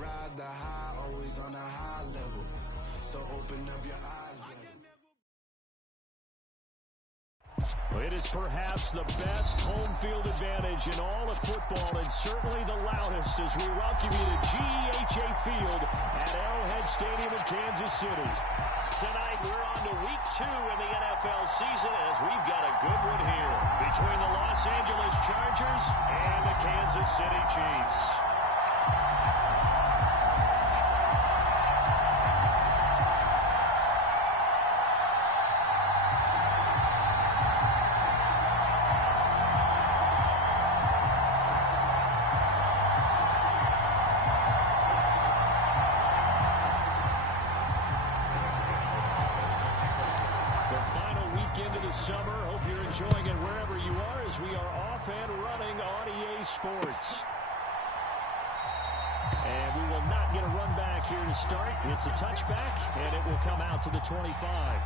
ride the high, always on a high level. So open up your eyes, baby. It is perhaps the best home field advantage in all of football, and certainly the loudest as we welcome you to GEHA Field at Arrowhead Stadium in Kansas City. Tonight, we're on to week 2 in the NFL season as we've got a good one here between the Los Angeles Chargers and the Kansas City Chiefs. Summer. Hope you're enjoying it wherever you are as we are off and running on EA Sports. And we will not get a run back here to start. It's a touchback, and it will come out to the 25.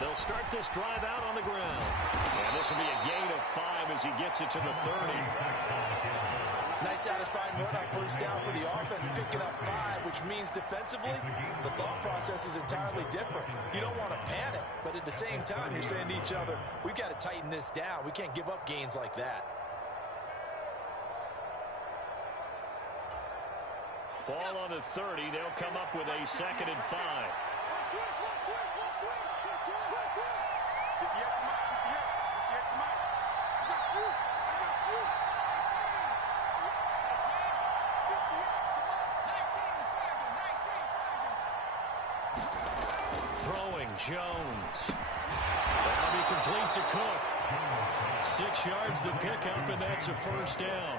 They'll start this drive out on the ground. And this will be a gain of 5 as he gets it to the 30. Nice satisfying run on first down for the offense, picking up 5, which means defensively, the thought process is entirely different. You don't want to panic, but at the same time, you're saying to each other, we've got to tighten this down. We can't give up gains like that. Ball on the 30. They'll come up with a 2nd and 5. Throwing Jones. That'll be complete to Cook. 6 yards the pickup, and that's a first down.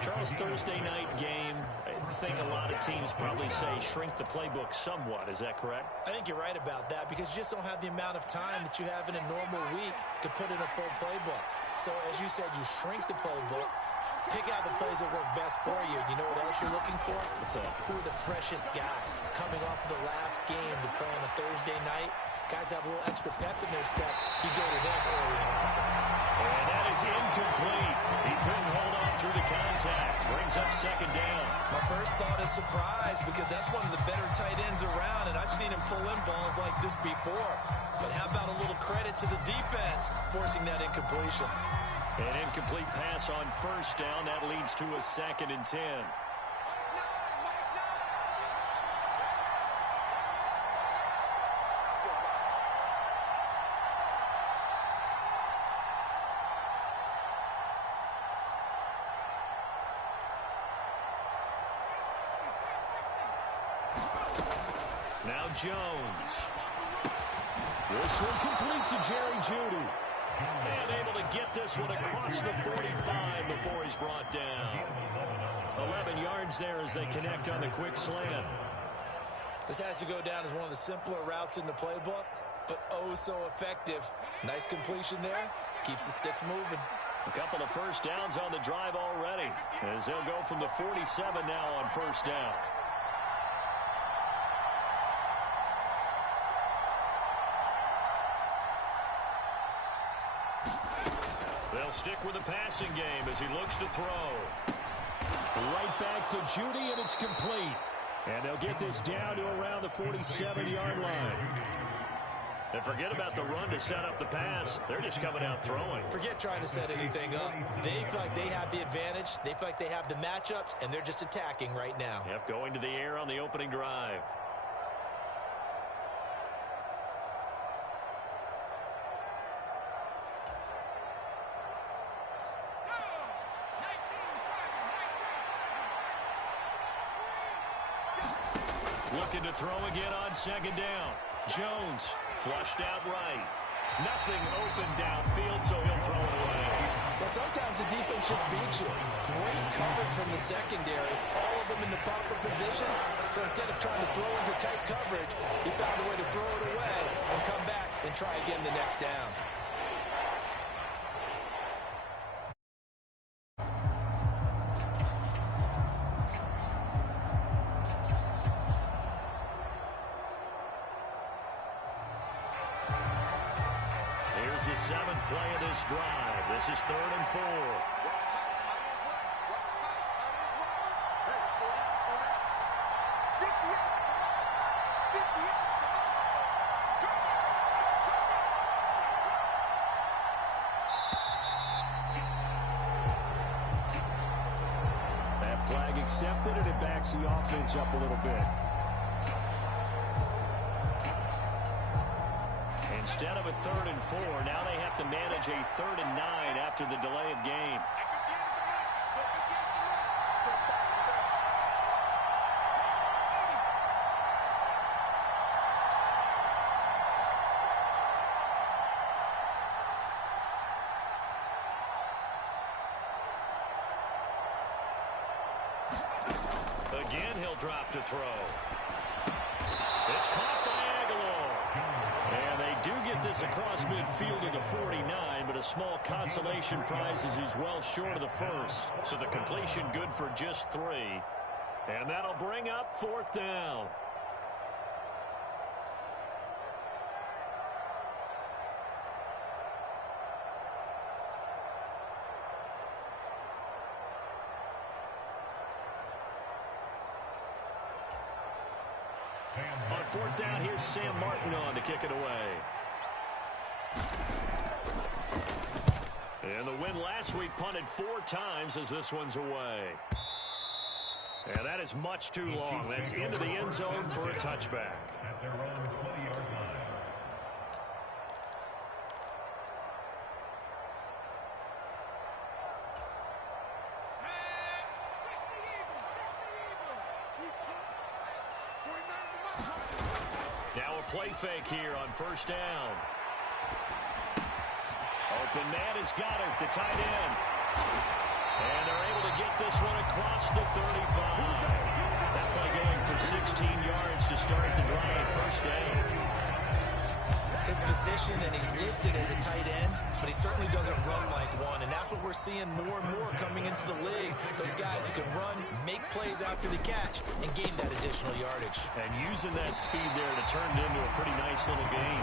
Charles, Thursday night game, I think a lot of teams probably say shrink the playbook somewhat. Is that correct? I think you're right about that because you just don't have the amount of time that you have in a normal week to put in a full playbook. So, as you said, you shrink the playbook, pick out the plays that work best for you. You know what else you're looking for? What's that? Who are the freshest guys coming off of the last game to play on a Thursday night? Guys have a little extra pep in their step. You go to them early and often. And that is incomplete. He couldn't hold on through the contact. Brings up 2nd down. My first thought is surprise because that's one of the better tight ends around, and I've seen him pull in balls like this before. But how about a little credit to the defense forcing that incompletion? An incomplete pass on first down. That leads to a 2nd and 10. Now Jones. This one complete to Jerry Jeudy. And able to get this one across the 45 before he's brought down. 11 yards there as they connect on the quick slant. This has to go down as one of the simpler routes in the playbook, but oh so effective. Nice completion there. Keeps the sticks moving. A couple of first downs on the drive already as they'll go from the 47 now on first down. They'll stick with the passing game as he looks to throw. Right back to Jeudy, and it's complete. And they'll get this down to around the 47-yard line. And forget about the run to set up the pass. They're just coming out throwing. Forget trying to set anything up. They feel like they have the advantage. They feel like they have the matchups, and they're just attacking right now. Yep, going to the air on the opening drive. Looking to throw again on 2nd down. Jones flushed out right. Nothing open downfield, so he'll throw it away. Well, sometimes the defense just beats you. Great coverage from the secondary, all of them in the proper position. So instead of trying to throw into tight coverage, he found a way to throw it away and come back and try again the next down. Here's the 7th play of this drive. This is 3rd and 4. That flag accepted, and it backs the offense up a little bit. Instead of a 3rd and 4, now they have to manage a 3rd and 9 after the delay of game. Again, he'll drop to throw. It's caught by Aguilar. And they do get this across midfield to the 49, but a small consolation prize as he's well short of the first. So the completion good for just 3. And that'll bring up 4th down. On 4th down, here's Sam Martin on to kick it away. And the win last week punted 4 times as this one's away. And that is much too long. That's into the end zone for a touchback. At their own 20-yard line. Now a play fake here on 1st down. Open man is Goddard, the tight end. And they're able to get this one across the 35. That play going for 16 yards to start the drive. 1st down. His position, and he's listed as a tight end, but he certainly doesn't run like one, and that's what we're seeing more and more coming into the league. Those guys who can run, make plays after the catch, and gain that additional yardage. And using that speed there to turn it into a pretty nice little game.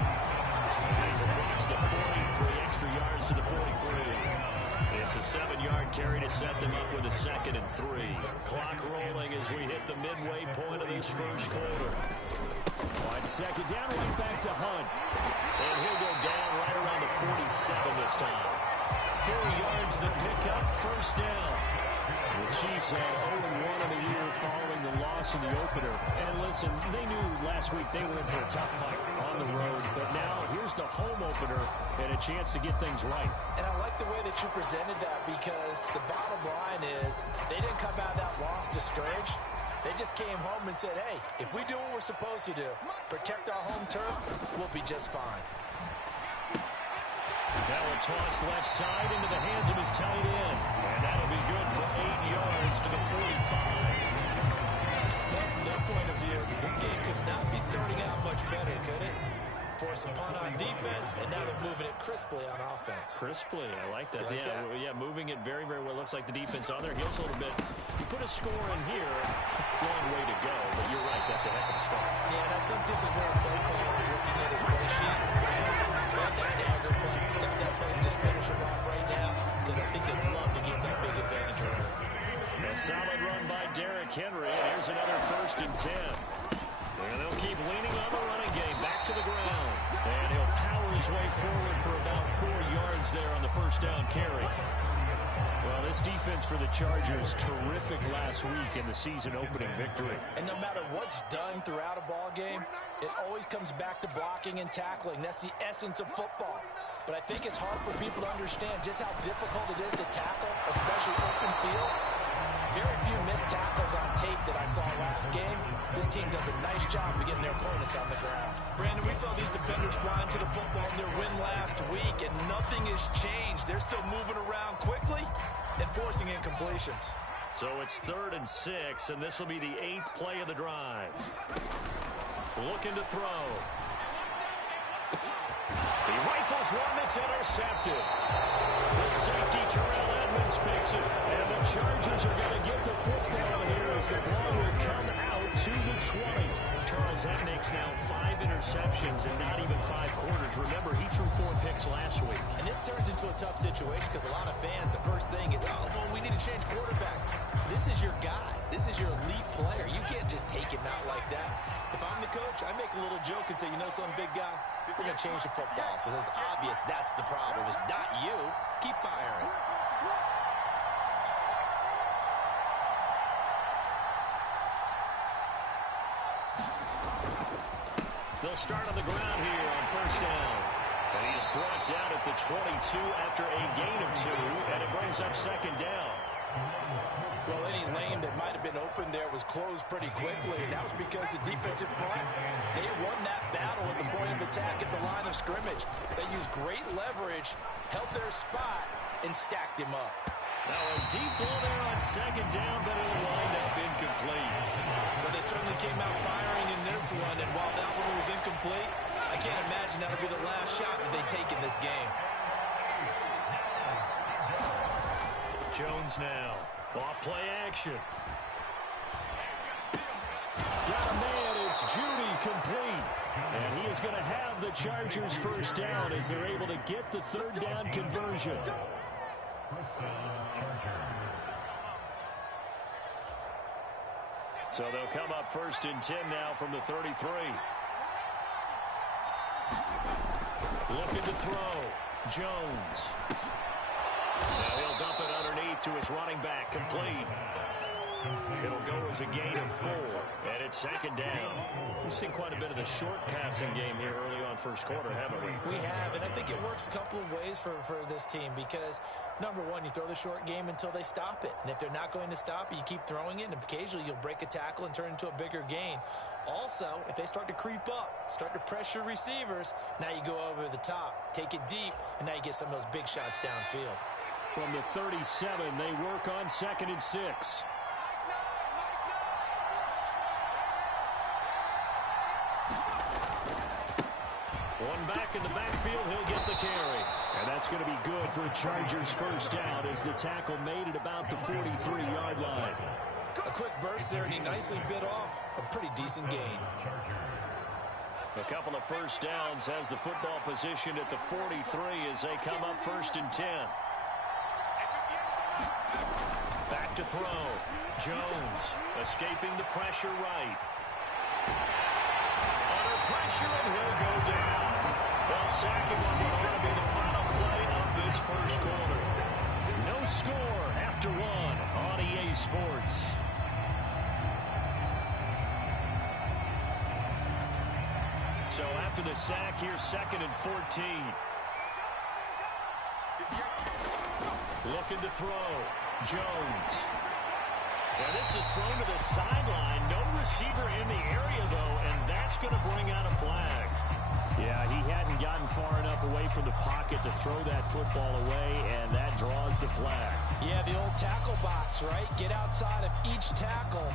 He's across the 43 extra yards to the 43. It's a 7-yard carry to set them up with a 2nd and 3. Clock rolling as we hit the midway point of this first quarter. On 2nd down, right back to Hunt. And he'll go down right around the 47 this time. 4 yards the pickup, 1st down. The Chiefs had 0-1 in the year following the loss in the opener. And listen, they knew last week they were in for a tough fight on the road. But now here's the home opener and a chance to get things right. And I like the way that you presented that, because the bottom line is they didn't come out of that loss discouraged. They just came home and said, hey, if we do what we're supposed to do, protect our home turf, we'll be just fine. Now a toss left side into the hands of his tight end. And that'll be good for 8 yards to the 45. Well, from their point of view, this game could not be starting out much better, could it? Force a punt on defense, and now they're moving it crisply on offense. Crisply, I like that. You like that? Yeah, moving it very, very well. Looks like the defense on their heels a little bit. You put a score in here, long way to go, but you're right, that's a heck of a start. Yeah, and I think this is where a play caller is looking at his play sheet and saying, let that dagger play, let that play just finish him off right now, because I think they'd love to get that big advantage early. A solid run by Derrick Henry, and here's another 1st and 10. And they'll keep leaning on the running game, back to the ground. And he'll power his way forward for about 4 yards there on the 1st down carry. Well, this defense for the Chargers, terrific last week in the season-opening victory. And no matter what's done throughout a ball game, it always comes back to blocking and tackling. That's the essence of football. But I think it's hard for people to understand just how difficult it is to tackle, especially open field. Very few missed tackles on tape that I saw last game. This team does a nice job of getting their opponents on the ground. Brandon, we saw these defenders flying to the football in their win last week, and nothing has changed. They're still moving around quickly and forcing incompletions. So it's 3rd and 6, and this will be the 8th play of the drive. Looking to throw. He rifles one that's intercepted. The safety, Terrell Edmonds, picks it. And the Chargers are going to get the football here as the ball will come out to the 20. Charles, that makes now 5 interceptions and not even 5 quarters. Remember, he threw 4 picks last week. And this turns into a tough situation because a lot of fans, the first thing is, oh, well, we need to change quarterbacks. This is your guy. This is your elite player. You can't just take him out like that. If I'm the coach, I make a little joke and say, you know something, big guy? We're going to change the football. So it's obvious that's the problem. It's not you. Keep firing. They'll start on the ground here on 1st down. And he is brought down at the 22 after a gain of 2, and it brings up 2nd down. Well, any lane that might have been open there was closed pretty quickly, and that was because the defensive front, they won that battle at the point of attack at the line of scrimmage. They used great leverage, held their spot, and stacked him up. Now a deep ball there on 2nd down, but it'll wind up incomplete. But they certainly came out firing in this one, and while that one was incomplete, I can't imagine that'll be the last shot that they take in this game. Jones now. Off play action. Got a man. It's Judy complete. And he is going to have the Chargers 1st down as they're able to get the 3rd down conversion. So they'll come up 1st and 10 now from the 33. Looking to throw. Jones. Now he'll dump it underneath to his running back, complete. It'll go as a gain of 4, and it's 2nd down. We've seen quite a bit of the short passing game here early on 1st quarter, haven't we? We have, and I think it works a couple of ways for this team because, number one, you throw the short game until they stop it. And if they're not going to stop it, you keep throwing it, and occasionally you'll break a tackle and turn into a bigger gain. Also, if they start to creep up, start to pressure receivers, now you go over the top, take it deep, and now you get some of those big shots downfield. From the 37, they work on 2nd and 6. One back in the backfield, he'll get the carry. And that's going to be good for a Chargers 1st down as the tackle made it about the 43-yard line. A quick burst there, and he nicely bit off a pretty decent gain. A couple of 1st downs has the football position at the 43 as they come up 1st and 10. Back to throw. Jones escaping the pressure right. Under pressure, and he'll go down. They'll sack him on what ought to be the final play of this 1st quarter. No score after 1 on EA Sports. So after the sack, here's 2nd and 14. Looking to throw. Jones. Now this is thrown to the sideline. No receiver in the area, though, and that's going to bring out a flag. Yeah, he hadn't gotten far enough away from the pocket to throw that football away, and that draws the flag. Yeah, the old tackle box, right? Get outside of each tackle,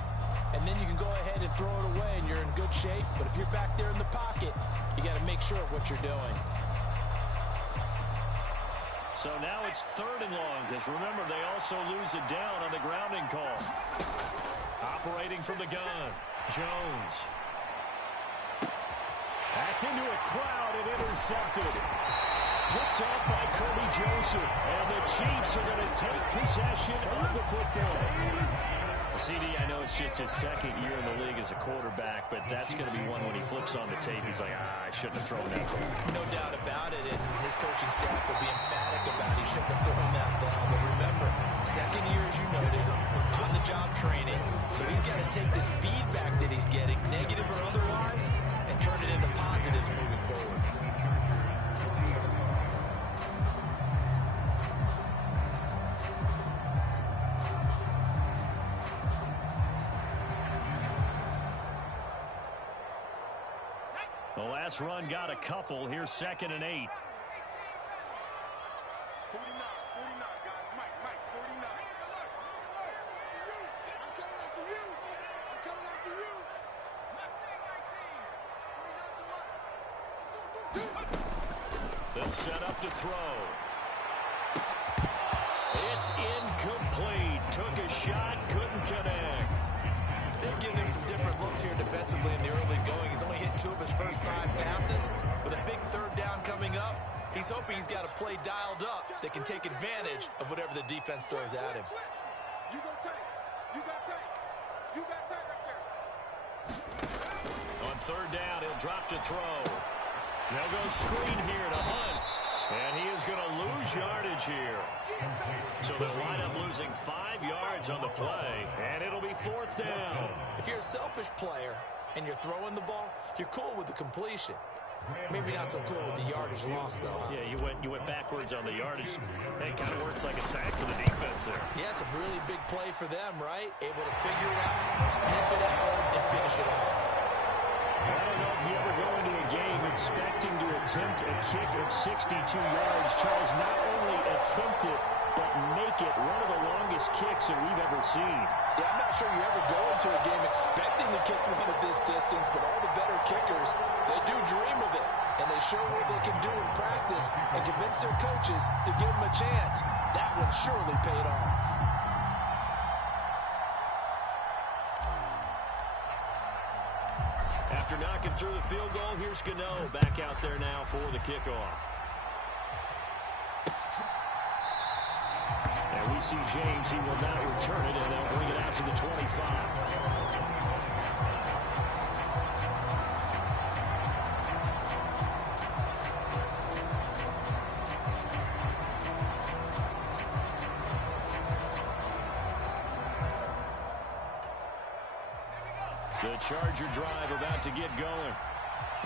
and then you can go ahead and throw it away, and you're in good shape. But if you're back there in the pocket, you got to make sure of what you're doing. So now it's 3rd and long, because remember, they also lose it down on the grounding call. Operating from the gun, Jones. That's into a crowd and intercepted. Picked up by Kirby Joseph, and the Chiefs are going to take possession of the football. CD, I know it's just his 2nd year in the league as a quarterback, but that's going to be one when he flips on the tape. He's like, I shouldn't have thrown that ball. No doubt about it, and his coaching staff will be emphatic about he shouldn't have thrown that ball. But remember, 2nd year, as you noted, on-the-job training, so he's got to take this feedback that he's getting, negative or otherwise, and turn it into positives moving forward. The last run got a couple. Here's 2nd and 8. 49, guys. Mike, 49. I'm coming after you. I'm coming after you. They'll set up to throw. It's incomplete. Took a shot, couldn't connect. They've given him some different looks here defensively in the early going. He's only hit 2 of his first 5 passes. With a big 3rd down coming up, he's hoping he's got a play dialed up that can take advantage of whatever the defense throws at him. You go tight. You got tight. You got tight right there. On 3rd down, he'll drop to throw. They'll go screen here to Hunt. And he is going to lose yardage here. So they'll wind up losing 5 yards on the play. And it'll be 4th down. If you're a selfish player and you're throwing the ball, you're cool with the completion. Maybe not so cool with the yardage loss, though, huh? Yeah, you went backwards on the yardage. It kind of works like a sack for the defense there. Yeah, it's a really big play for them, right? Able to figure it out, sniff it out, and finish it off. I don't know if you ever go into a game expecting to attempt a kick of 62 yards. Charles, not only attempt it, but make it one of the longest kicks that we've ever seen. Yeah, I'm not sure you ever go into a game expecting to kick one of this distance, but all the better kickers, they do dream of it, and they show what they can do in practice and convince their coaches to give them a chance. That one surely paid off. After knocking through the field goal, here's Gano back out there now for the kickoff. And we see James. He will not return it, and they'll bring it out to the 25. The Charger drive about to get going.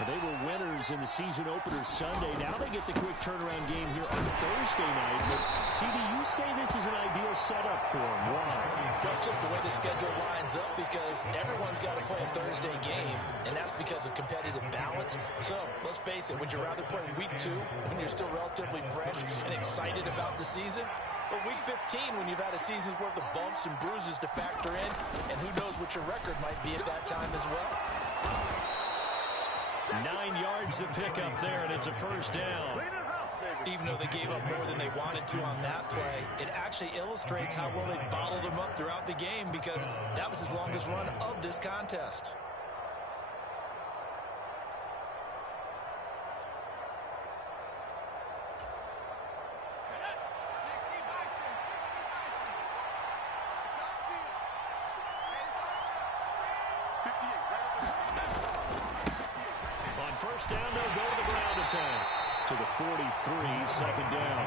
And they were winners in the season opener Sunday. Now they get the quick turnaround game here on Thursday night. But, CD, you say this is an ideal setup for them. Why? Well, it's just the way the schedule lines up because everyone's got to play a Thursday game, and that's because of competitive balance. So, let's face it, would you rather play week 2 when you're still relatively fresh and excited about the season? Or week 15 when you've had a season's worth of bumps and bruises to factor in, and who knows what your record might be at that time as well. 9 yards to pick up there, and it's a first down. Even though they gave up more than they wanted to on that play, it actually illustrates how well they bottled them up throughout the game because that was his longest run of this contest. First down, they'll go to the ground attack. To the 43, 2nd down.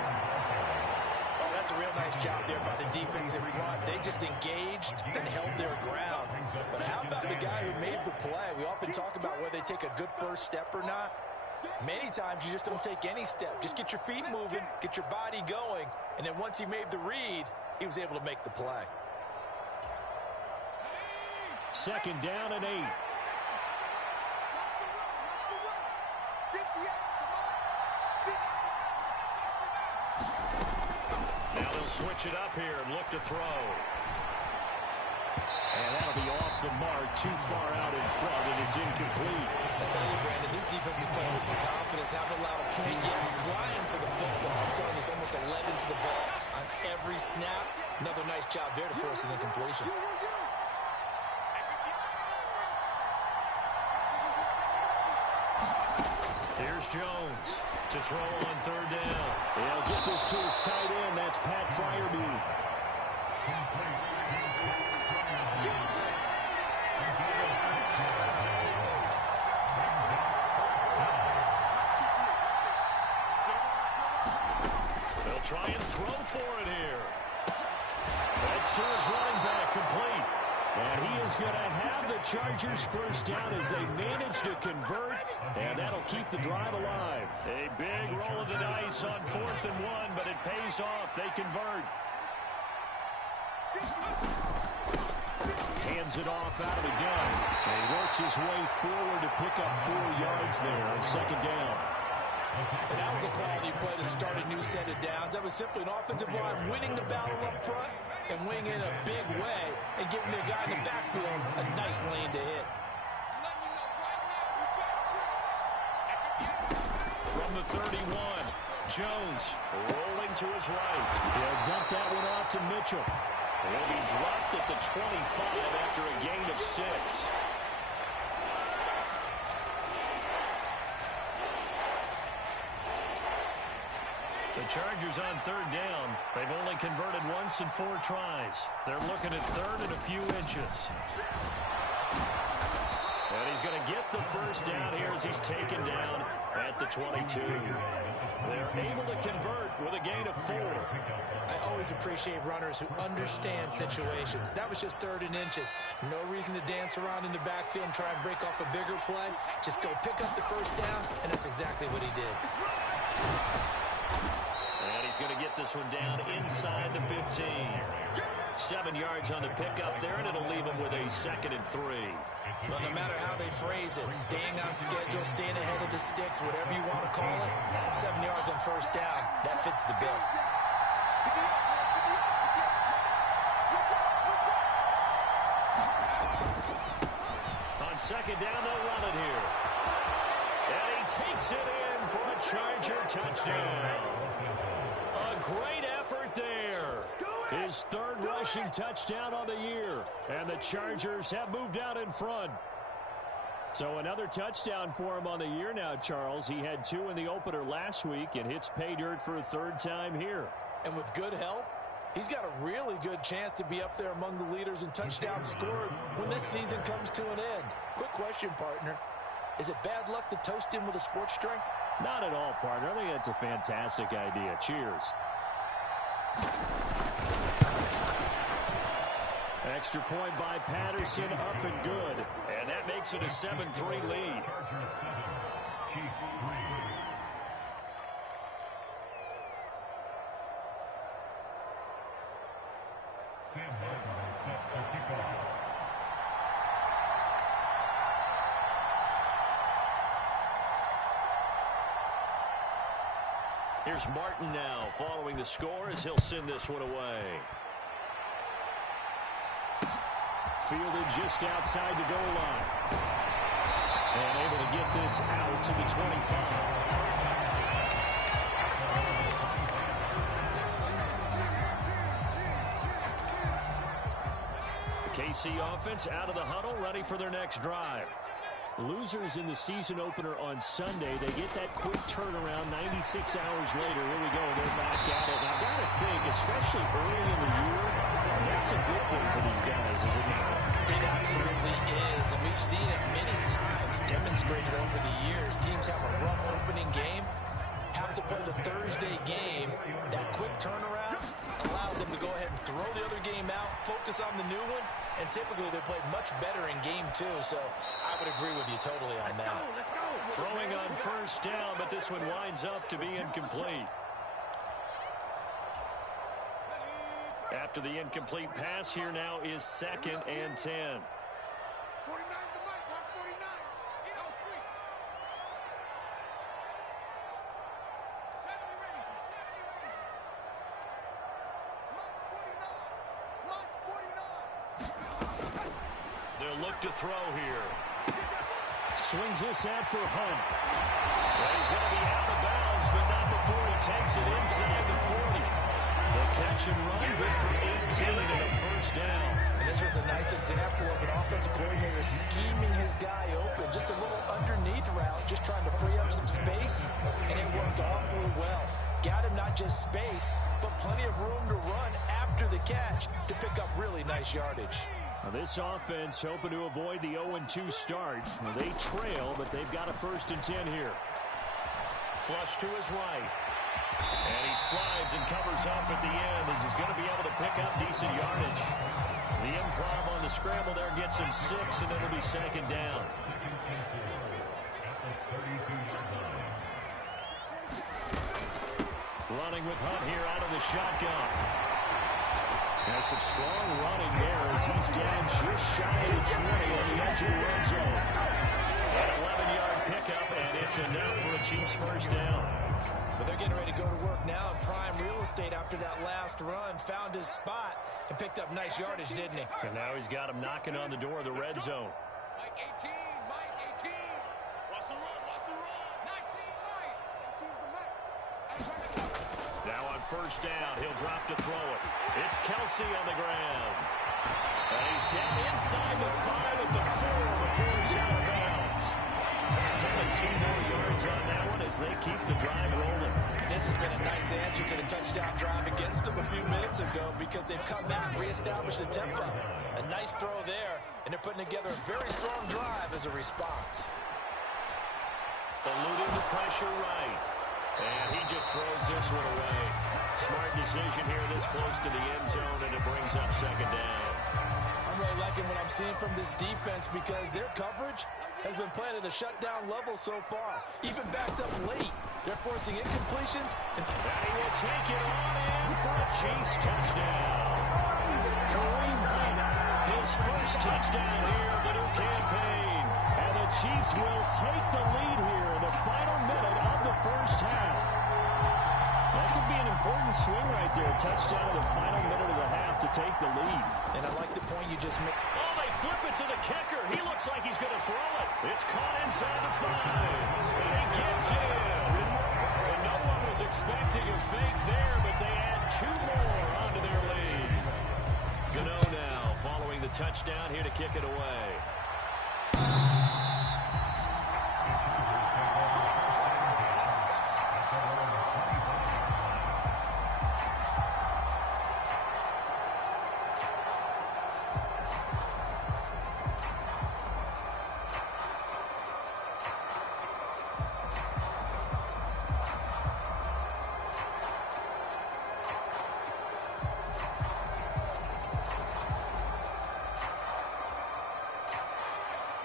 Oh, that's a real nice job there by the defense in front. They just engaged and held their ground. But how about the guy who made the play? We often talk about whether they take a good first step or not. Many times you just don't take any step. Just get your feet moving, get your body going, and then once he made the read, he was able to make the play. 2nd down and 8. Now they'll switch it up here and look to throw. And that'll be off the mark, too far out in front, and it's incomplete. I tell you, Brandon, this defense is playing with some confidence. Haven't allowed a point yet. Flying to the football. I'm telling you, it's almost 11 to the ball on every snap. Another nice job there to force an incompletion. Here's Jones to throw on 3rd down. He'll get this to his tight end. That's Pat Freiermuth. They'll try and throw for it here. That's to his running back, complete. And he is going to have the Chargers first down as they manage to convert. And that'll keep the drive alive. A big roll of the dice on 4th and 1, but it pays off. They convert. hands it off out of the gun. And he works his way forward to pick up 4 yards there on second down. And that was a quality play to start a new set of downs. That was simply an offensive line winning the battle up front and winning in a big way and giving their guy in the backfield a nice lane to hit. From the 31, Jones rolling to his right. He'll dump that one off to Mitchell. He'll be dropped at the 25 after a gain of 6. The Chargers on third down. They've only converted once in 4 tries. They're looking at third and a few inches. And he's going to get the first down here as he's taken down at the 22. They're able to convert with a gain of 4. I always appreciate runners who understand situations. That was just third and inches. No reason to dance around in the backfield and try and break off a bigger play. Just go pick up the first down, and that's exactly what he did. And he's going to get this one down inside the 15. 7 yards on the pickup there, and it'll leave him with a 2nd and 3. Well, no matter how they phrase it, staying on schedule, staying ahead of the sticks, whatever you want to call it, 7 yards on first down, that fits the bill. On second down, they'll run it here. And he takes it in for a Charger touchdown. A great effort there. His 3rd rushing touchdown on the year. And the Chargers have moved out in front. So another touchdown for him on the year now, Charles. He had 2 in the opener last week and hits pay dirt for a 3rd time here. And with good health, he's got a really good chance to be up there among the leaders in touchdowns scored when this season comes to an end. Quick question, partner. Is it bad luck to toast him with a sports drink? Not at all, partner. I think that's a fantastic idea. Cheers. Extra point by Patterson, up and good. And that makes it a 7-3 lead. Here's Martin now following the score as he'll send this one away. Fielded just outside the goal line. And able to get this out to the 25. The KC offense out of the huddle, ready for their next drive. Losers in the season opener on Sunday, they get that quick turnaround 96 hours later. Here we go, they're back at it. And I've got to think, especially early in the year, that's a good thing for these guys, is it not? It absolutely is, and we've seen it many times demonstrated over the years. Teams have a rough opening game, have to play the Thursday game. That quick turnaround allows them to go ahead and throw the other game out, focus on the new one, and typically they play much better in game 2, so I would agree with you totally on that. Throwing on first down, but this one winds up to be incomplete. After the incomplete pass, here now is 2nd and 10. 49 the mic, watch 49. No street. 70 range, 70 range. Launch 49. They'll look to throw here. Swings this out for Hunt. Well, he's going to be out of bounds, but not before he takes it inside the 40. The catch and run, good for 18 and a first down. And this was a nice example of an offensive coordinator scheming his guy open. Just a little underneath route, just trying to free up some space, and it worked awfully well. Got him not just space, but plenty of room to run after the catch to pick up really nice yardage. Now this offense hoping to avoid the 0-2 start. Well, they trail, but they've got a 1st and 10 here. Flush to his right. And he slides and covers up at the end as he's going to be able to pick up decent yardage. The improv on the scramble there gets him 6, and it'll be 2nd down. Running with Hunt here out of the shotgun. Has some strong running there as he's down just shy of the 20 on the edge of the red zone. An 11-yard pickup, and it's enough for a Chiefs first down. But they're getting ready to go to work now in prime real estate after that last run. Found his spot and picked up nice yardage, didn't he? And now he's got him knocking on the door of the red zone. Mike 18, Mike 18. Watch the run, watch the run. 19, Mike. 18's the Mike. Now on first down, he'll drop to throw it. It's Kelsey on the ground. And he's down inside the 5 at the 4 before he's out of bounds. 17 more yards on that one as they keep the drive rolling. This has been a nice answer to the touchdown drive against them a few minutes ago because they've come back and reestablished the tempo. A nice throw there, and they're putting together a very strong drive as a response. Eluding the pressure right. And he just throws this one away. Smart decision here this close to the end zone, and it brings up second down. I'm really liking what I'm seeing from this defense because their coverage has been playing at a shutdown level so far. Even backed up late. They're forcing incompletions. And he will take it on in for a Chiefs touchdown. Kareem Hunt, his first touchdown here of the new campaign. And the Chiefs will take the lead here in the final minute of the first half. That could be an important swing right there. Touchdown in the final minute of the half to take the lead. And I like the point you just made. Oh, they flip it to the kicker. He looks like he's going to throw it. It's caught inside the 5. And he gets in. And no one was expecting a fake there, but they add 2 more onto their lead. Gano now following the touchdown here to kick it away.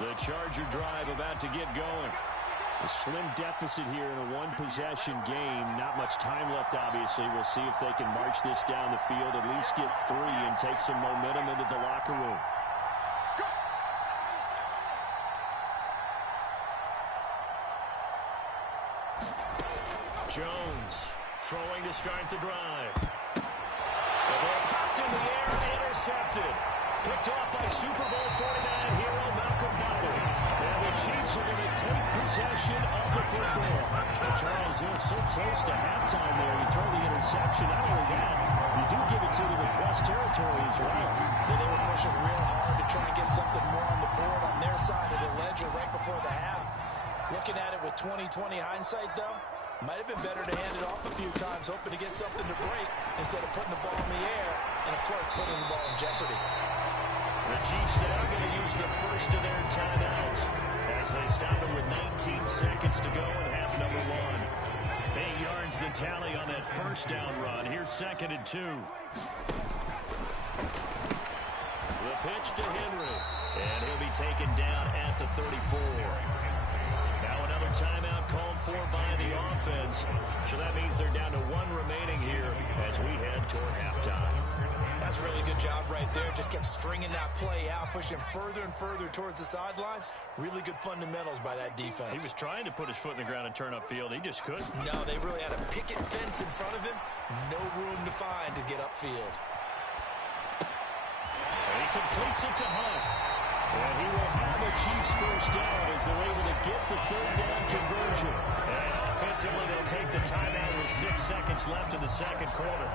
The Charger drive about to get going. A slim deficit here in a one-possession game. Not much time left, obviously. We'll see if they can march this down the field, at least get 3, and take some momentum into the locker room. Jones throwing to start the drive. The ball popped in the air and intercepted. Picked off by Super Bowl 49 hero Malcolm Butler. And the Chiefs are going to take possession of the football. And Charles, they're so close to halftime there. You throw the interception. Not only that, you do give it to them in plus territory as well. Yeah, they were pushing real hard to try and get something more on the board on their side of the ledger right before the half. Looking at it with 20/20 hindsight, though, might have been better to hand it off a few times, hoping to get something to break instead of putting the ball in the air and, of course, putting the ball in jeopardy. The Chiefs now going to use the first of their timeouts as they stop it with 19 seconds to go in half number 1. 8 yards the tally on that first down run. Here's 2nd and 2. The pitch to Henry, and he'll be taken down at the 34. Now another timeout called for by the offense. So that means they're down to 1 remaining here as we head toward halftime. That's a really good job right there. Just kept stringing that play out, pushing further and further towards the sideline. Really good fundamentals by that defense. He was trying to put his foot in the ground and turn upfield. He just couldn't. No, they really had a picket fence in front of him. No room to find to get upfield. And he completes it to Hunt. And he will have the Chiefs first down as they're able to get the 3rd down conversion. And offensively, they'll take the timeout with 6 seconds left in the second quarter.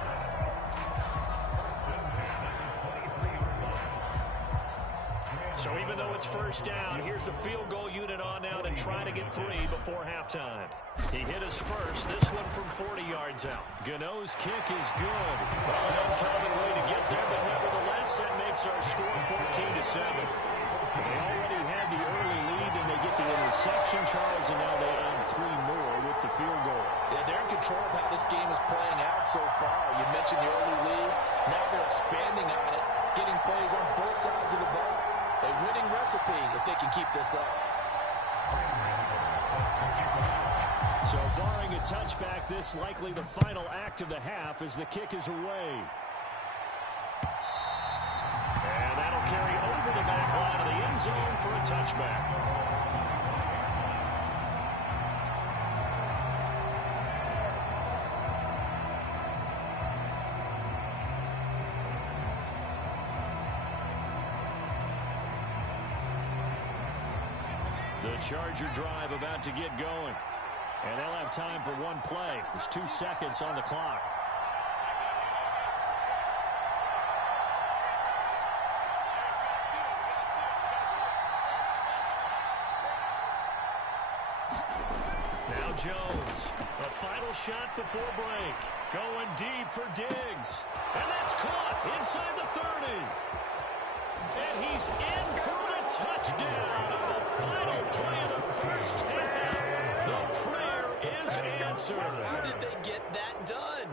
So even though it's first down, here's the field goal unit on now to try to get 3 before halftime. He hit us first, this one from 40 yards out. Gano's kick is good. Well, an uncommon way to get there, but nevertheless, that makes our score 14-7. They already had the early lead, and they get the interception, Charles, and now they add 3 more with the field goal. Yeah, they're in control of how this game is playing out so far. You mentioned the early lead. Now they're expanding on it, getting plays on both sides of the ball. A winning recipe if they can keep this up. So barring a touchback, this likely the final act of the half as the kick is away. will carry over the back line of the end zone for a touchback. The Charger drive about to get going. And they'll have time for one play. There's 2 seconds on the clock. Now Jones. A final shot before break. Going deep for Diggs. And that's caught inside the 30. And he's in for the touchdown on the final play of the first half. The prayer is answered. How did they get that done?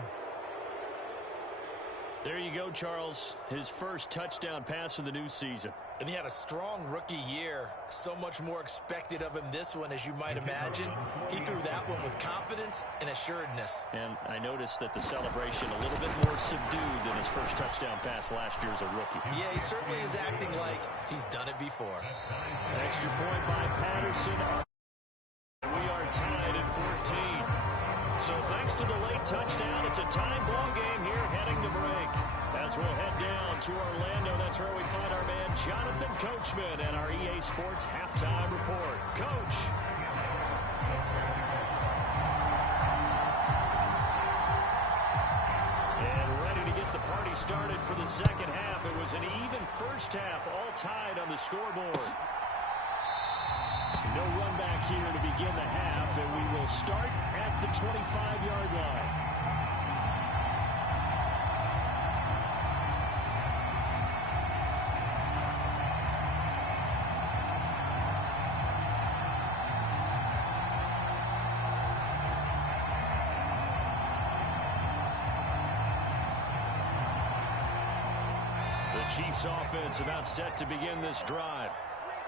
There you go, Charles. His first touchdown pass of the new season. And he had a strong rookie year. So much more expected of him this one, as you might imagine. He threw that one with confidence and assuredness. And I noticed that the celebration a little bit more subdued than his first touchdown pass last year as a rookie. Yeah, he certainly is acting like he's done it before. Extra point by Patterson. We are tied at 14. So thanks to the late touchdown, it's a time ball game here heading to break. As we'll head down to Orlando, that's where we find our man Jonathan Coachman and our EA Sports Halftime Report. Coach. And ready to get the party started for the second half. It was an even first half, all tied on the scoreboard. No run back here to begin the half, and we will start at the 25-yard line. The Chiefs offense about set to begin this drive.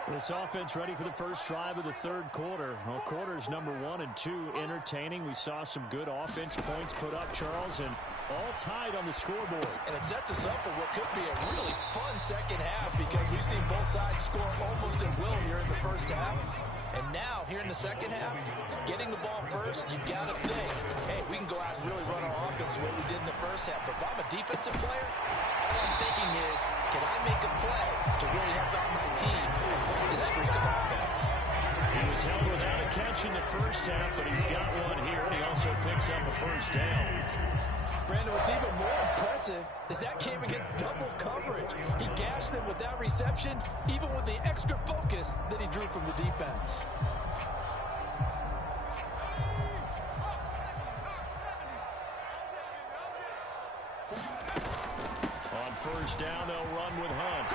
This offense ready for the first drive of the third quarter. Well, quarters number 1 and 2 entertaining. We saw some good offense points put up, Charles, and all tied on the scoreboard. And it sets us up for what could be a really fun second half, because we've seen both sides score almost at will here in the first half. And now, here in the second half, getting the ball first, you've got to think, hey, we can go out and really run our offense the way we did in the first half. But if I'm a defensive player, all I'm thinking is, can I make a play to really help out my team and break this streak of offense? He was held without a catch in the first half, but he's got one here, and he also picks up a first down. Brandon, what's even more impressive is that came against double coverage. He gashed them with that reception, even with the extra focus that he drew from the defense. On first down, they'll run with Hunt.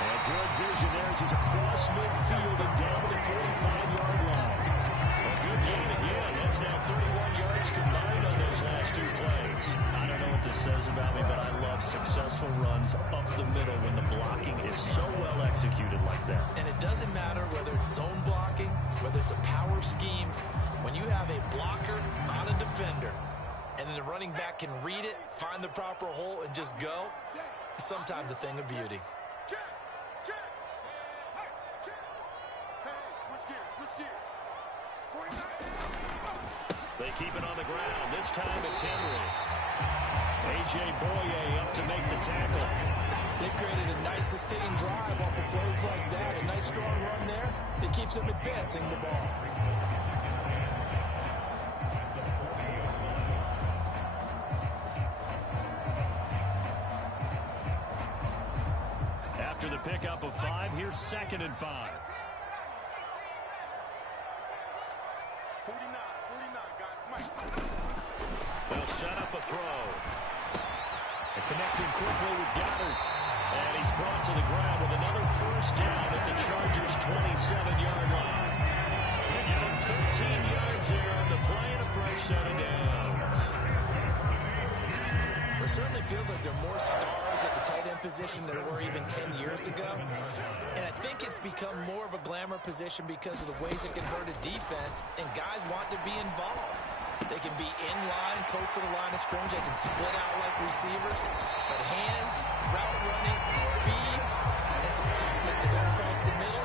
And good vision there as he's across midfield and down to the 45-yard line. A good gain again. That's now 31 yards combined on those last 2 plays. I don't know what this says about me, but I love successful runs up the middle when the blocking is so well executed like that. And it doesn't matter whether it's zone blocking, whether it's a power scheme. When you have a blocker on a defender, and then the running back can read it, find the proper hole, and just go, it's sometimes a thing of beauty. They keep it on the ground. This time it's Henry. A.J. Boye up to make the tackle. They created a nice sustained drive off of plays like that. A nice strong run there that keeps them advancing the ball. After the pickup of 5, here's 2nd and 5. 49, guys. Mike. They'll set up a throw. And connecting quickly with Goddard. And he's brought to the ground with another first down at the Chargers' 27-yard line. They get him 13 yards here on the play and a fresh set of downs. It certainly feels like there are more stars at the tight end position than there were even 10 years ago. And I think it's become more of a glamour position because of the ways it can hurt a defense, and guys want to be involved. They can be in line, close to the line of scrimmage. They can split out like receivers. But hands, route running, speed, toughness to go across the middle.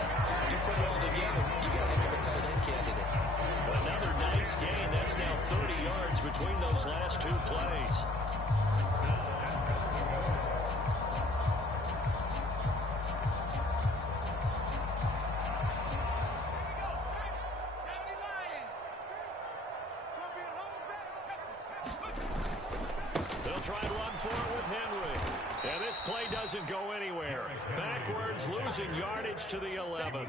You put it all together, you got a heck of a tight end candidate. Another nice gain. That's now 30 yards between those last two plays. They'll try and run for it with Henry. And this play doesn't go anywhere. Backwards, losing yardage to the 11.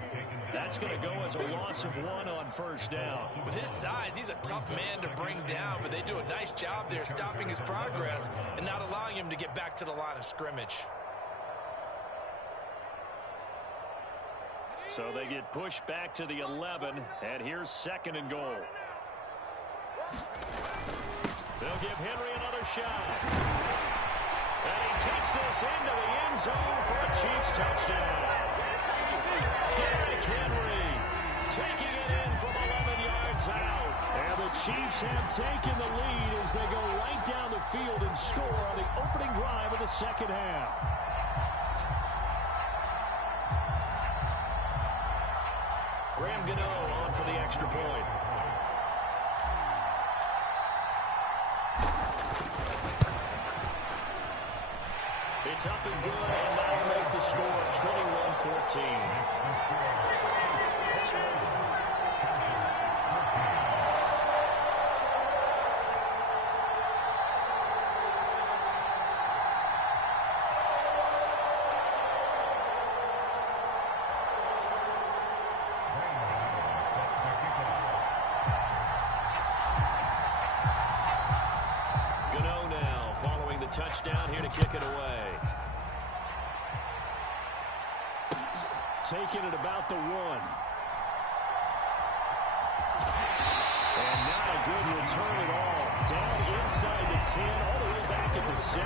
That's going to go as a loss of 1 on first down. With his size, he's a tough man to bring down, but they do a nice job there stopping his progress and not allowing him to get back to the line of scrimmage. So they get pushed back to the 11, and here's 2nd and goal. They'll give Henry another shot. And he takes this into the end zone for a Chiefs touchdown. Derrick Henry taking it in from 11 yards out. And the Chiefs have taken the lead as they go right down the field and score on the opening drive of the second half. Graham Gano on for the extra point. It's up and good, and that'll make the score 21-14. Gano now following the touchdown here to kick it away. Taking it about the 1. And not a good return at all. Down inside the 10, all the way back at the 7.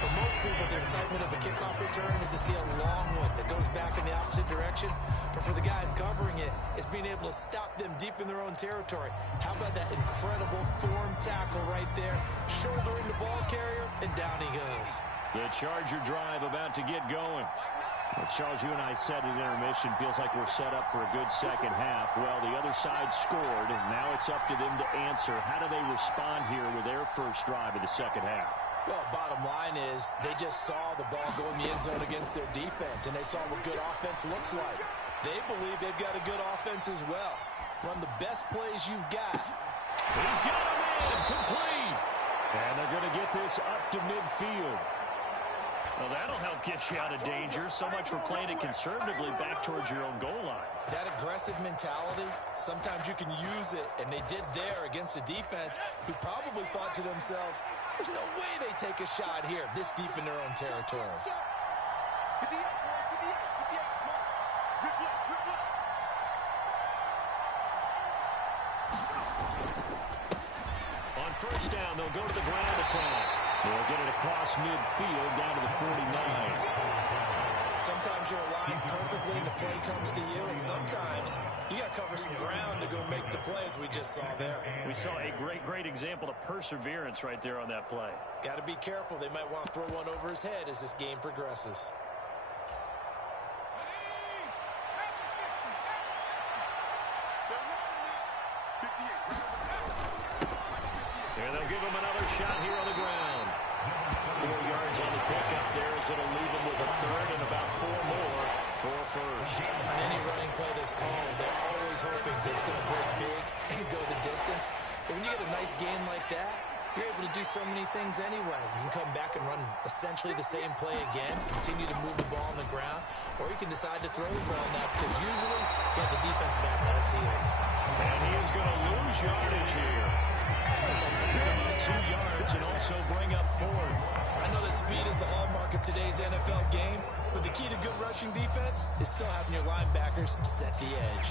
For most people, the excitement of a kickoff return is to see a long one that goes back in the opposite direction. But for the guys covering it, it's being able to stop them deep in their own territory. How about that incredible form tackle right there? Shouldering the ball carrier, and down he goes. The Charger drive about to get going. Well, Charles, you and I said at intermission, feels like we're set up for a good second half. Well, the other side scored, and now it's up to them to answer. How do they respond here with their first drive of the second half? Well, bottom line is they just saw the ball go in the end zone against their defense, and they saw what good offense looks like. They believe they've got a good offense as well. Run the best plays you've got. He's got him in, complete. And they're going to get this up to midfield. Well, that'll help get you out of danger. So much for playing it conservatively back towards your own goal line. That aggressive mentality, sometimes you can use it, and they did there against a defense who probably thought to themselves, there's no way they take a shot here this deep in their own territory. On first down, they'll go to the ground attack. They'll get it across midfield down to the 49. Sometimes you're aligned perfectly and the play comes to you, and sometimes you got to cover some ground to go make the play, as we just saw there. We saw a great example of perseverance right there on that play. Got to be careful. They might want to throw one over his head as this game progresses. And they'll give him another shot here on the ground. 4 yards on the pickup there as it'll leave him with a third and about 4 more for first. On any running play that's called, they're always hoping that it's going to break big and go the distance. But when you get a nice gain like that, you're able to do so many things anyway. You can come back and run essentially the same play again, continue to move the ball on the ground, or you can decide to throw the ball now because usually you have the defense back on its heels. And he is going to lose yardage here. Pick up 2 yards and also bring up 4th. I know that speed is the hallmark of today's NFL game, but the key to good rushing defense is still having your linebackers set the edge.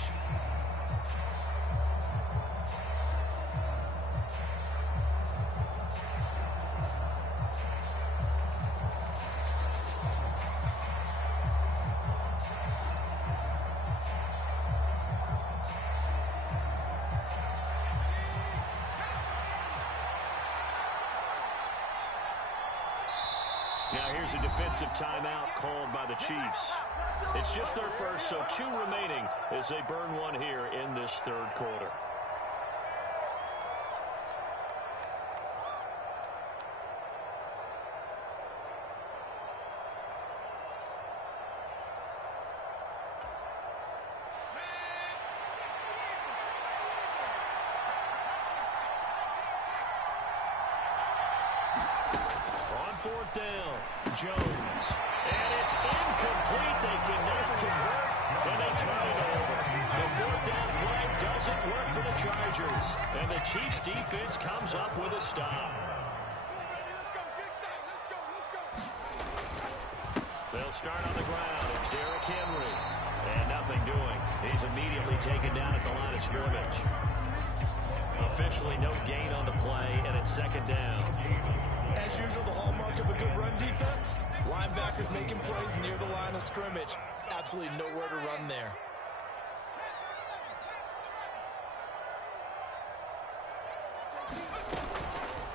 Now here's a defensive timeout called by the Chiefs. It's just their first, so 2 remaining as they burn one here in this third quarter. Fourth down, Jones. And it's incomplete. They can never convert, and they try it over. The fourth down play doesn't work for the Chargers, and the Chiefs defense comes up with a stop. They'll start on the ground. It's Derrick Henry. And nothing doing. He's immediately taken down at the line of scrimmage. Officially no gain on the play, and it's second down. As usual, the hallmark of a good run defense, linebackers making plays near the line of scrimmage. Absolutely nowhere to run there.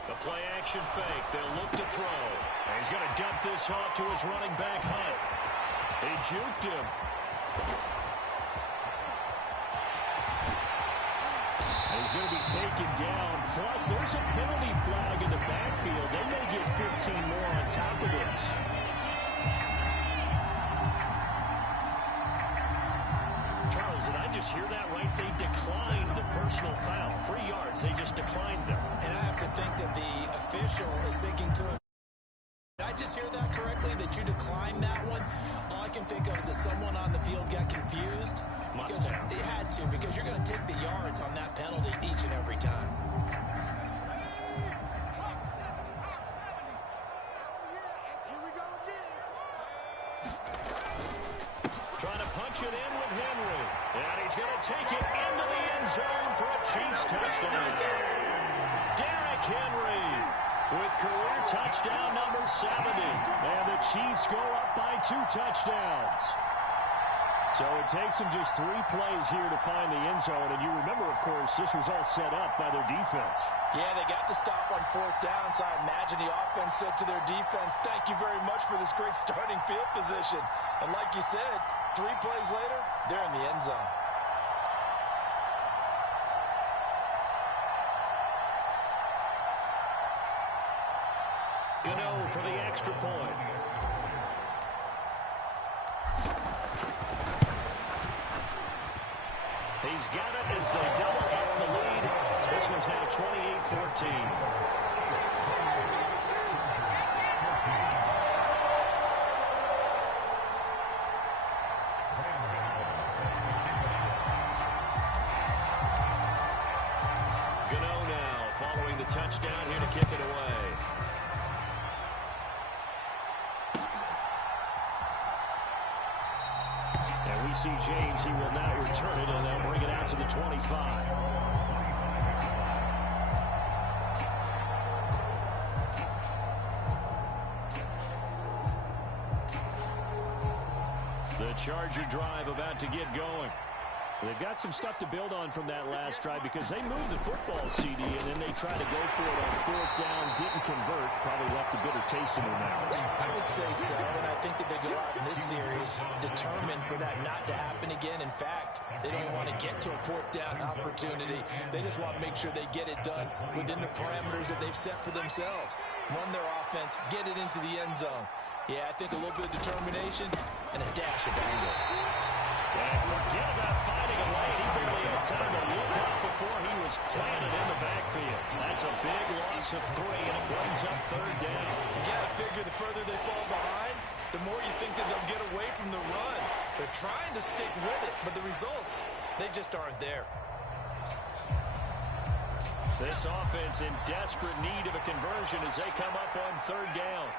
The play action fake. They'll look to throw. And he's going to dump this off to his running back, Hunt. He juked him. He's going to be taken down. Plus, there's a penalty flag in the backfield. They may get 15 more on top of this. Charles, did I just hear that right? They declined the personal foul. 3 yards. They just declined them. And I have to think that the official is thinking to him, did I just hear that correctly, that you declined that one? All I can think of is that someone on the field got confused. Because they had to, because you're going to take the yards on that penalty each and every time. Here we go again. Trying to punch it in with Henry. And he's going to take it into the end zone for a Chiefs touchdown. Derrick Henry with career touchdown number 70. And the Chiefs go up by 2 touchdowns. So it takes them just 3 plays here to find the end zone. And you remember, of course, this was all set up by their defense. Yeah, they got the stop on 4th down, so I imagine the offense said to their defense, thank you very much for this great starting field position. And like you said, 3 plays later, they're in the end zone. Gano for the extra point. He's got it as they double up the lead. This one's now 28-14. Gano now following the touchdown here to kick it away. And we see James. He will now return it, and they'll bring it out to the 25. The Charger drive about to get going. They've got some stuff to build on from that last drive because they moved the football, CD, and then they tried to go for it on 4th down, didn't convert, probably left a bitter taste in their mouths. I would say so, and I think that they go out in this series determined for that not to happen again. In fact, they don't want to get to a 4th down opportunity. They just want to make sure they get it done within the parameters that they've set for themselves. Run their offense, get it into the end zone. Yeah, I think a little bit of determination and a dash of anger. And forget about finding a lane. He barely had time to look up before he was planted in the backfield. That's a big loss of 3, and it brings up 3rd down. You got to figure the further they fall behind, the more you think that they'll get away from the run. They're trying to stick with it, but the results, they just aren't there. This offense in desperate need of a conversion as they come up on 3rd down.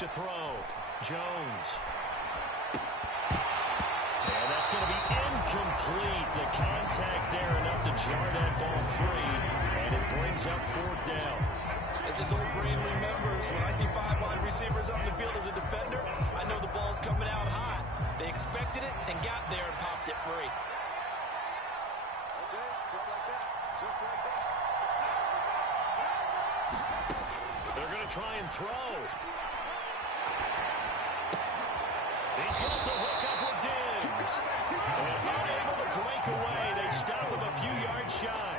To throw. Jones. And that's going to be incomplete. The contact there enough to jar that ball free. And it brings up 4th down. As As his old brain remembers, when I see 5 wide receivers on the field as a defender, I know the ball's coming out hot. They expected it and got there and popped it free. Okay, just like that. Just like that. They're going to try and throw. He's got the hook up with Diggs. And unable to break away. They stop him a few yards shy.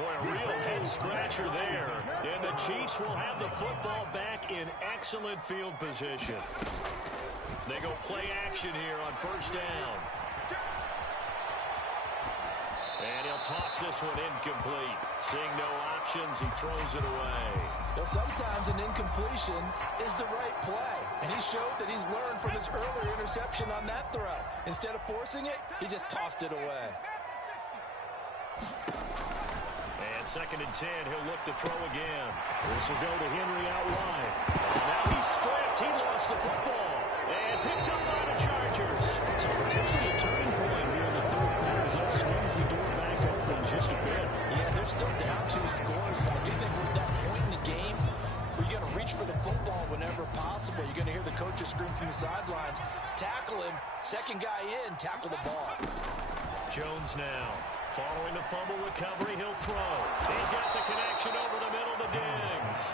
Boy, a real head-scratcher there. And the Chiefs will have the football back in excellent field position. They go play action here on first down. And he'll toss this one incomplete. Seeing no options, he throws it away. Well, sometimes an incompletion is the right play. And he showed that he's learned from his earlier interception on that throw. Instead of forcing it, he just tossed it away. And 2nd and 10, he'll look to throw again. This will go to Henry out wide. Now he's stripped. He lost the football. And picked up by the Chargers. So potentially a turning point here in the third quarter as that swings the door back open just a bit. Yeah, they're still down 2 scores, but I do think we're at that point in the game where you're going to reach for the football whenever possible. You're going to hear the coaches scream from the sidelines. Tackle him. Second guy in, tackle the ball. Jones now. Following the fumble recovery, he'll throw. He's got the connection over the middle to Diggs.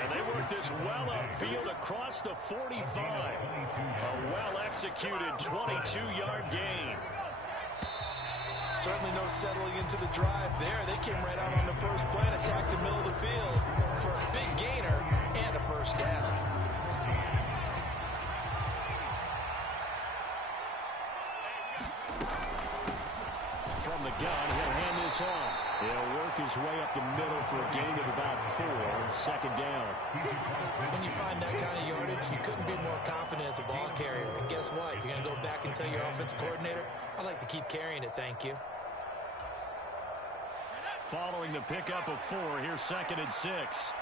And they work this well upfield across the 45. A well-executed 22-yard gain. Certainly no settling into the drive there. They came right out on the first play and attacked the middle of the field for a big gainer and a first down. From the gun, he'll hand this off. He'll work his way up the middle for a gain of about 4. 2nd down. When you find that kind of yardage, you couldn't be more confident as a ball carrier. And guess what? You're going to go back and tell your offensive coordinator, I'd like to keep carrying it, thank you. Following the pickup of 4, here's 2nd and 6.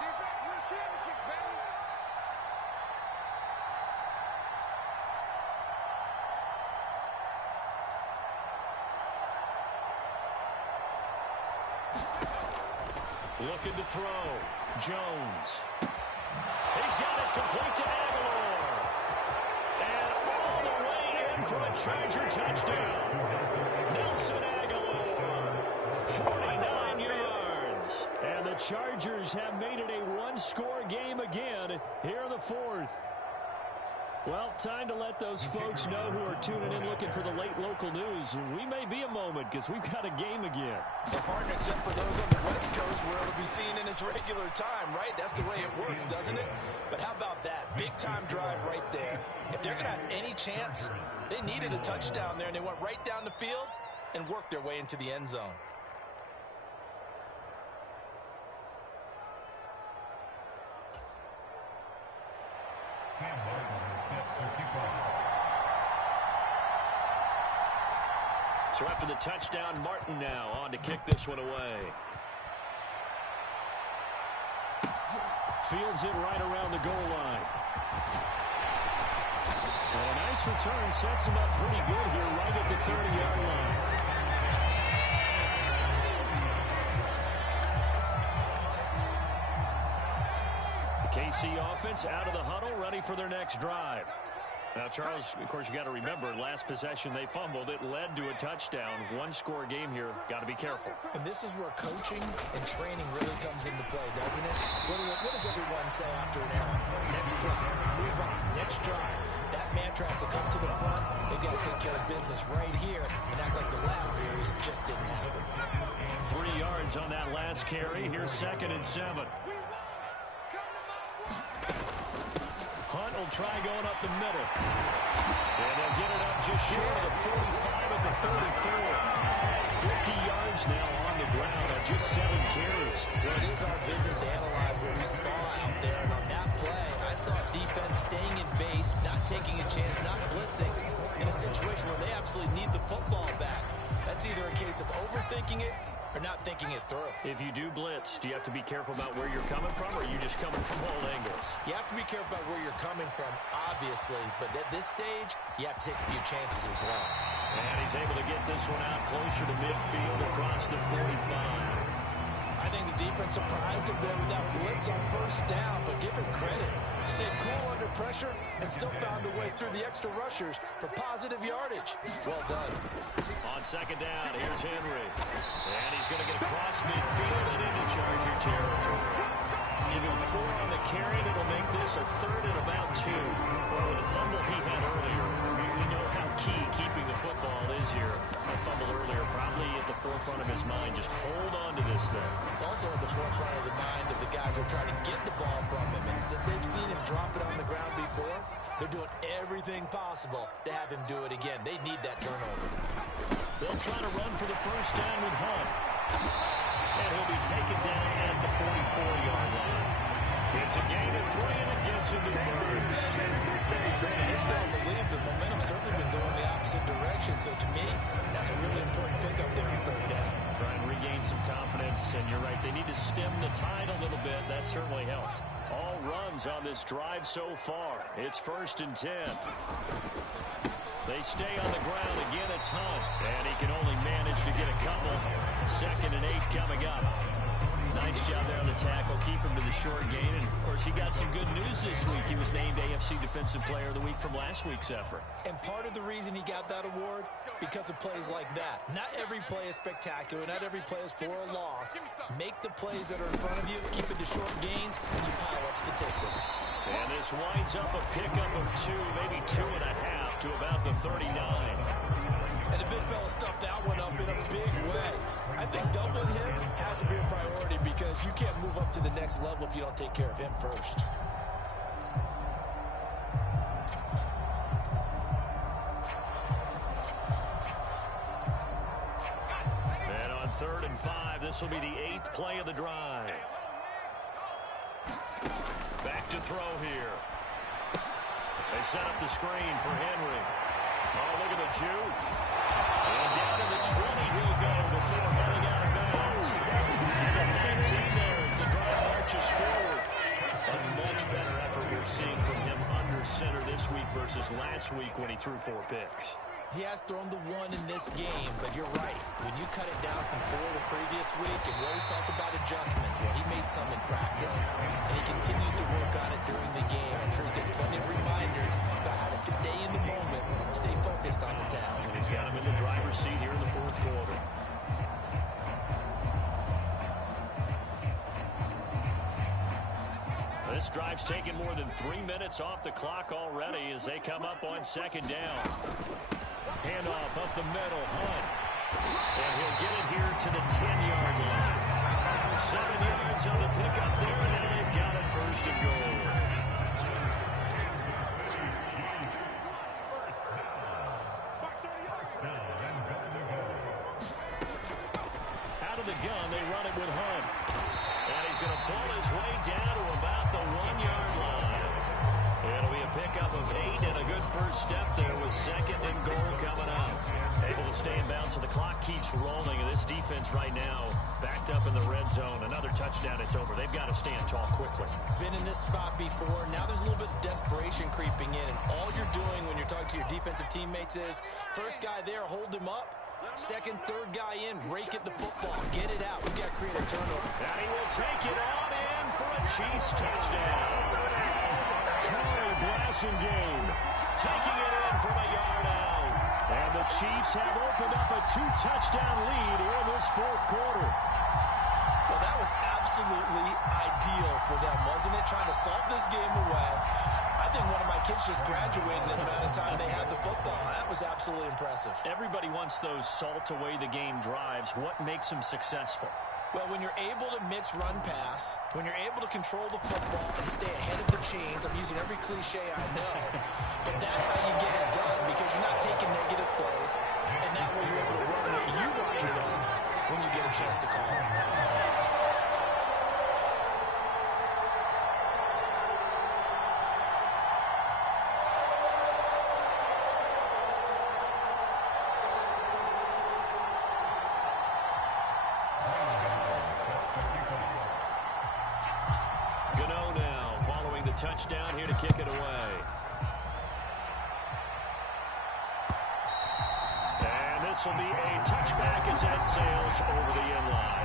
Defense wins championship, baby. Looking to throw. Jones. He's got it complete to Aguilar. And all the way in for a Charger touchdown. Nelson Aguilar. 49 yards. And the Chargers have made it a one-score game again here in the 4th. Well, time to let those folks know who are tuning in looking for the late local news. We may be a moment because we've got a game again. Hard except for those on the West Coast where it'll be seen in its regular time, right? That's the way it works, doesn't it? But how about that? Big-time drive right there. If they're going to have any chance, they needed a touchdown there, and they went right down the field and worked their way into the end zone. So after the touchdown, Martin now on to kick this one away. Fields it right around the goal line. And a nice return sets him up pretty good here right at the 30-yard line. The KC offense out of the huddle, ready for their next drive. Now, Charles, of course, you got to remember, last possession they fumbled. It led to a touchdown. One-score game here. Got to be careful. And this is where coaching and training really comes into play, doesn't it? What does everyone say after an error? Next play, move on, next drive. That mantra has to come to the front. They've got to take care of business right here and act like the last series just didn't happen. 3 yards on that last carry. Here's 2nd and 7. Hunt will try going up the middle. And they'll get it up just short of the 45 at the 34. 50 yards now on the ground on just 7 carries. Well, it is our business to analyze what we saw out there. And on that play, I saw defense staying in base, not taking a chance, not blitzing, in a situation where they absolutely need the football back. That's either a case of overthinking it or not thinking it through. If you do blitz, do you have to be careful about where you're coming from, or are you just coming from all angles? You have to be careful about where you're coming from, obviously, but at this stage, you have to take a few chances as well. And he's able to get this one out closer to midfield across the 45. I think the defense surprised him there with that blitz on first down, but give him credit. Stayed cool under pressure and still found a way through the extra rushers for positive yardage. Well done. On second down, here's Henry. And he's going to get across midfield and into Charger territory. Give him 4 on the carry, and it'll make this a 3rd and about 2. Well, with the fumble he had earlier, we know how key keeping the football is here. A fumble earlier, probably at the forefront of his mind. Just hold on to this thing. It's also at the forefront of the mind of the guys who are trying to get the ball from him. And since they've seen him drop it on the ground before, they're doing everything possible to have him do it again. They need that turnover. They'll try to run for the first down with Hunt. And he'll be taken down at the 44-yard line. It's a gain of 3, and it gets him to first. They still have the lead. The momentum's certainly been going the opposite direction. So to me, that's a really important pickup there on 3rd down. Try and regain some confidence, and you're right, they need to stem the tide a little bit. That certainly helped. All runs on this drive so far. It's 1st and 10. They stay on the ground. Again, it's Hunt. And he can only manage to get a couple. 2nd and 8 coming up. Nice job there on the tackle. Keep him to the short gain. And, of course, he got some good news this week. He was named AFC Defensive Player of the Week from last week's effort. And part of the reason he got that award, because of plays like that. Not every play is spectacular. Not every play is for a loss. Make the plays that are in front of you, keep it to short gains, and you pile up statistics. And this winds up a pickup of 2, maybe 2.5 to about the 39. And the big fella stuffed that one up in a big way. I think doubling him has to be a priority because you can't move up to the next level if you don't take care of him first. And on 3rd and 5, this will be the 8th play of the drive. Back to throw here. They set up the screen for Henry. Oh, look at the juke. And down to the 20 he'll go before heading out of bounds. And the 19 there as the drive marches forward. A much better effort we're seeing from him under center this week versus last week when he threw 4 picks. He has thrown the 1 in this game, but you're right. When you cut it down from 4 the previous week, and we always talk about adjustments, well, he made some in practice, and he continues to work on it during the game. I'm sure he's getting plenty of reminders about how to stay in the moment, stay focused on the task. And he's got him in the driver's seat here in the 4th quarter. This drive's taken more than 3 minutes off the clock already as they come up on 2nd down. Handoff up the middle, Hunt. And he'll get it here to the 10-yard line. 7 yards on the pickup there, and now they've got it 1st and goal. Out of the gun, they run it with Hunt. And he's going to pull his way down to about the 1-yard line. It'll be a pickup of 8 and a good first step there with 2nd and goal coming up. Able to stay in bounds, so the clock keeps rolling. And this defense right now backed up in the red zone. Another touchdown, it's over. They've got to stand tall quickly. Been in this spot before. Now there's a little bit of desperation creeping in. And all you're doing when you're talking to your defensive teammates is, first guy there, hold him up. 2nd, 3rd guy in, rake at the football. Get it out. We've got to create a turnover. And he will take it out in for a Chiefs touchdown. Corey Blasingame taking it in from a yard out. And the Chiefs have opened up a 2-touchdown lead here in this 4th quarter. Well, that was absolutely ideal for them, wasn't it? Trying to salt this game away. I think one of my kids just graduated in the amount of time they had the football. That was absolutely impressive. Everybody wants those salt away the game drives. What makes them successful? Well, when you're able to mix run pass, when you're able to control the football and stay ahead of the chains, I'm using every cliche I know, but that's how you get it done because you're not taking negative plays, and that way you're able to run what you want to run when you get a chance to call it. Touchdown here to kick it away. this will be a touchback as that sails over the end line.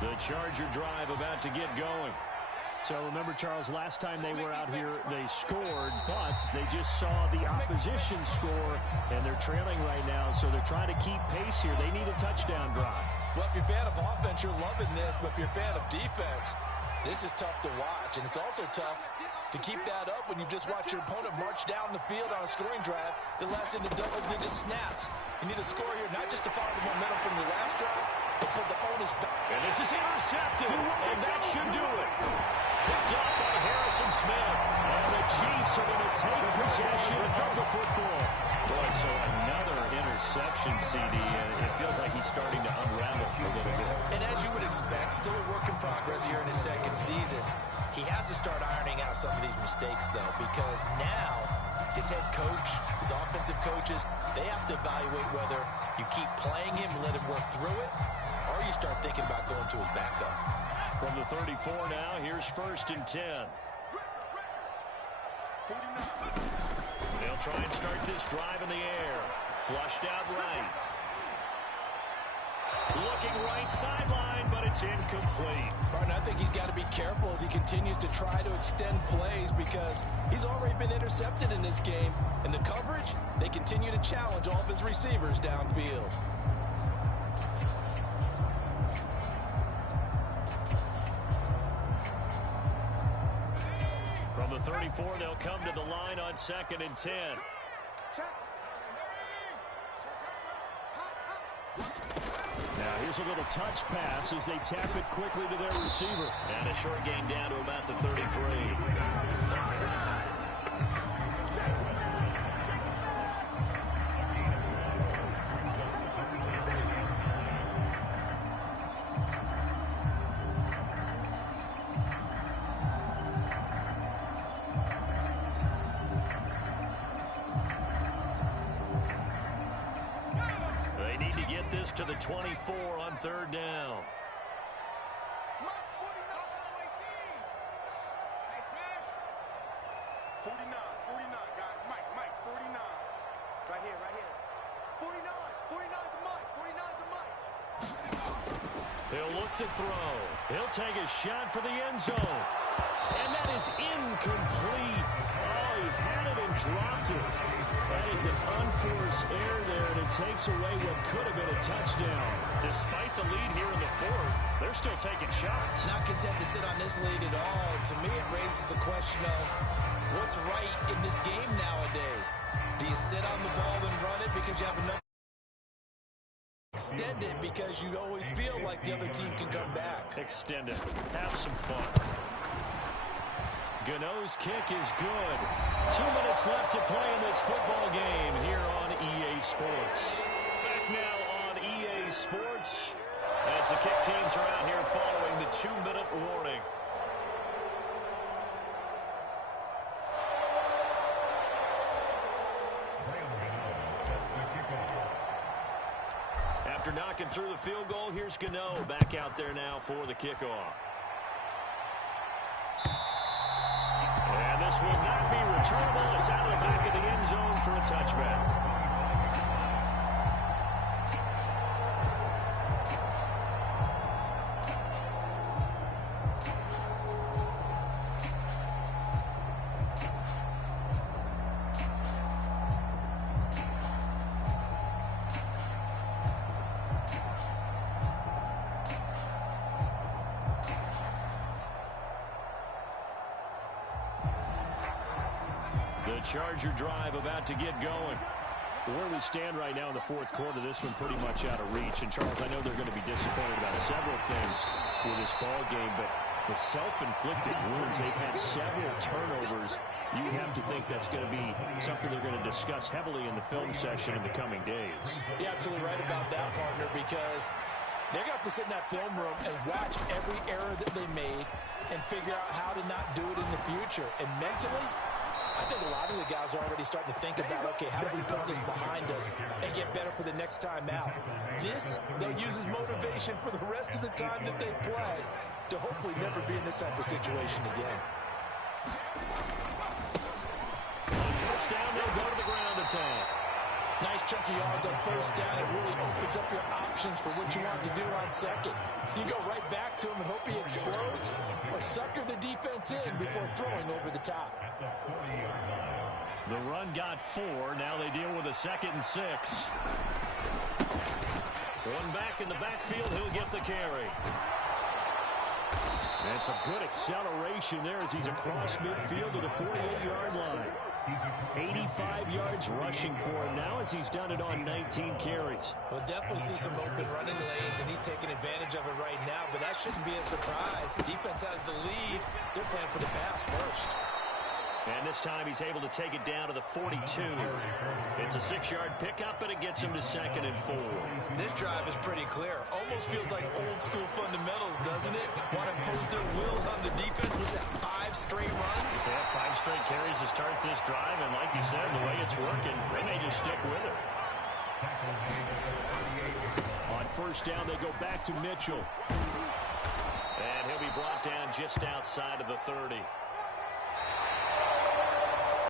The Charger drive about to get going. So remember, Charles, last time they were out here, they scored, but they just saw the opposition score, and they're trailing right now, so they're trying to keep pace here. They need a touchdown drive. Well, if you're a fan of offense, you're loving this, but if you're a fan of defense, this is tough to watch, and it's also tough to keep that up when you just watch your opponent march down the field on a scoring drive that lasts into double-digit snaps. You need a score here, not just to follow the momentum from the last drive, but for the opponent's back. And this is intercepted, and that should do it. Picked up by Harrison Smith. And the Chiefs are going to take possession of the football. Boy, so another interception, CD, and it feels like he's starting to unravel a little bit. And as you would expect, still a work in progress here in his second season. He has to start ironing out some of these mistakes, though, because now his head coach, his offensive coaches, they have to evaluate whether you keep playing him and let him work through it, or you start thinking about going to his backup. From the 34 now, here's 1st and 10. They'll try and start this drive in the air. Flushed out right. Looking right sideline, but it's incomplete. Martin, I think he's got to be careful as he continues to try to extend plays because he's already been intercepted in this game. And the coverage, they continue to challenge all of his receivers downfield. From the 34, they'll come to the line on 2nd and 10. Now here's a little touch pass as they tap it quickly to their receiver. And a short gain down to about the 33. To the 24 on 3rd down. 49, guys. Mike, 49. Right here. 49 to Mike. 49 to Mike. He'll look to throw. He'll take a shot for the end zone. And that is incomplete. Oh, he had it and dropped it. That is an unforced error there, and it takes away what could have been a touchdown. Despite the lead here in the 4th, they're still taking shots. Not content to sit on this lead at all. To me, it raises the question of what's right in this game nowadays. Do you sit on the ball and run it because you have enough? Extend it because you always feel like the other team can come back. Extend it. Have some fun. Gano's kick is good. 2 minutes left to play in this football game here on EA Sports. Back now on EA Sports as the kick teams are out here following the 2-minute warning. After knocking through the field goal, here's Gano back out there now for the kickoff. And this will not be returnable. It's out of the back of the end zone for a touchback. The Charger drive about to get going. Where we stand right now in the 4th quarter, this one pretty much out of reach. And, Charles, I know they're going to be disappointed about several things with this ball game, but With self-inflicted wounds, they've had several turnovers. You have to think that's going to be something they're going to discuss heavily in the film session in the coming days. You're absolutely right about that, partner, because they're going to have to sit in that film room and watch every error that they made and figure out how to not do it in the future. And mentally, I think a lot of the guys are already starting to think about, okay, how do we put this behind us and get better for the next time out? This, they'll use as motivation for the rest of the time that they play to hopefully never be in this type of situation again. On first down, they'll go to the ground attack. Nice chunky yards on first down. It really opens up your options for what you want to do on second. You go right back to him and hope he explodes, or sucker the defense in before throwing over the top. The run got 4. Now they deal with a 2nd and 6. One back in the backfield. He'll get the carry. And some good acceleration there as he's across midfield to the 48-yard line. 85 yards rushing for him now as he's done it on 19 carries. We'll definitely see some open running lanes, and he's taking advantage of it right now, but that shouldn't be a surprise. Defense has the lead. They're playing for the pass first. And this time he's able to take it down to the 42. It's a 6-yard pickup, and it gets him to 2nd and 4. This drive is pretty clear. Almost feels like old-school fundamentals, doesn't it? Want to impose their will on the defense. Was that 5 straight runs? Yeah, 5 straight carries to start this drive, and like you said, the way it's working, they may just stick with it. On first down, they go back to Mitchell. And he'll be brought down just outside of the 30.